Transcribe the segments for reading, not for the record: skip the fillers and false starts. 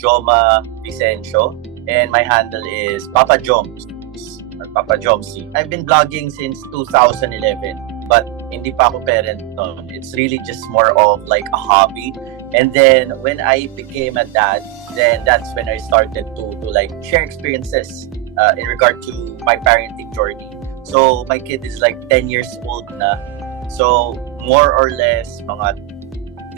Joma Vicencio, and my handle is Papa Joms or Papa Jomsi. I've been vlogging since 2011, but hindi pa ako parent noon. It's really just more of like a hobby. And then when I became a dad, then that's when I started to like share experiences in regard to my parenting journey. So my kid is like 10 years old na. So more or less mga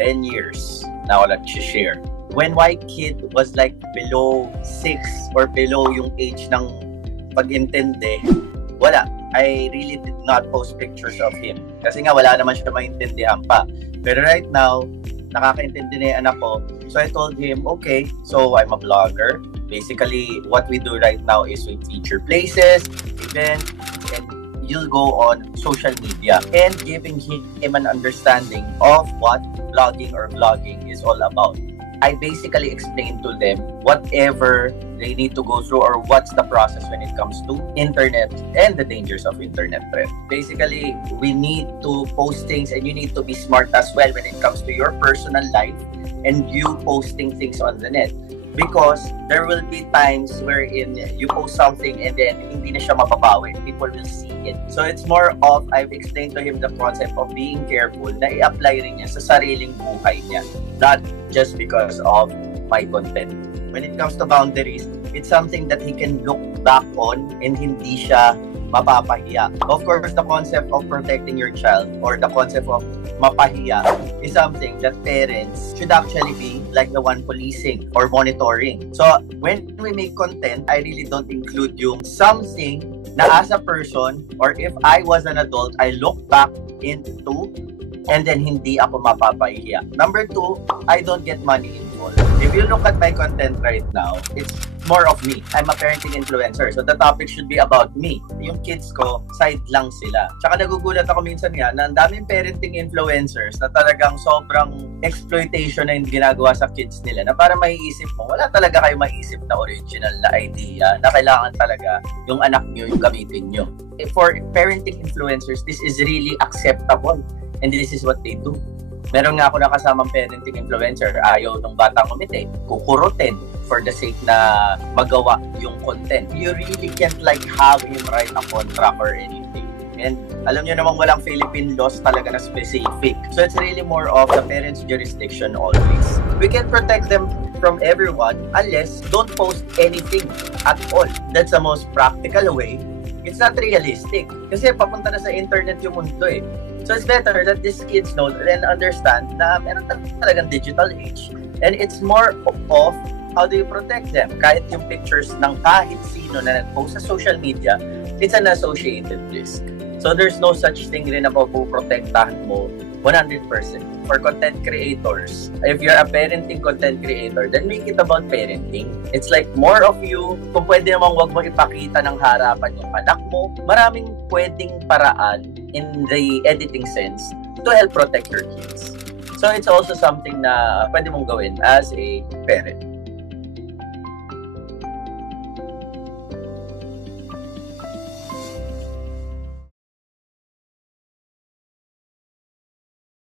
10 years na ako nag-share. When my kid was like below 6 or below yung age ng pag-intindi, wala. I really did not post pictures of him. Kasi nga wala naman siya maintindihan pa. Pero right now, nakakaintindi na yung anak ko. So I told him, okay, so I'm a vlogger. Basically, what we do right now is we feature places, events, and you'll go on social media and giving him an understanding of what vlogging or vlogging is all about. I basically explain to them whatever they need to go through or what's the process when it comes to internet and the dangers of internet threat. Basically, we need to post things and you need to be smart as well when it comes to your personal life and you posting things on the net. Because there will be times wherein you post something and then hindi na siya mababawi. People will see it. So it's more of, I've explained to him the concept of being careful na i-apply rin niya sa sariling buhay niya. Not just because of my content. When it comes to boundaries, it's something that he can look back on and hindi siya mapapahiya. Of course, the concept of protecting your child or the concept of mapahiya is something that parents should actually be like the one policing or monitoring. So, when we make content, I really don't include yung something na as a person or if I was an adult, I look back into and then hindi ako mapapahiya. Number 2, I don't get money involved. If you look at my content right now, it's more of me. I'm a parenting influencer. So the topic should be about me. Yung kids ko, side lang sila. Tsaka nagugulat ako minsan nga na ang daming parenting influencers na talagang sobrang exploitation na yung ginagawa sa kids nila na para maiisip mo, wala talaga kayo maiisip na original na idea na kailangan talaga yung anak nyo yung gamitin nyo. For parenting influencers, this is really acceptable. And this is what they do. Meron nga ako nakasamang parenting influencer, ayaw ng batang umiti, kukurutin for the sake na magawa yung content. You really can't like have him write a contract or anything. And alam nyo namang walang Philippine laws talaga na specific. So it's really more of the parents' jurisdiction always. We can protect them from everyone unless don't post anything at all. That's the most practical way. It's not realistic. Kasi papunta na sa internet yung mundo eh. So it's better that these kids know and understand na meron talagang digital age. And it's more of how do you protect them. Kahit yung pictures ng kahit sino na nag-post sa social media, it's an associated risk. So there's no such thing rin na mapuprotektahan mo 100%. For content creators, if you're a parenting content creator, then make it about parenting. It's like more of you. Kung pwede namang wag mo ipakita ng harapan yung anak mo, maraming pwedeng paraan in the editing sense to help protect your kids. So it's also something na pwede mong gawin as a parent.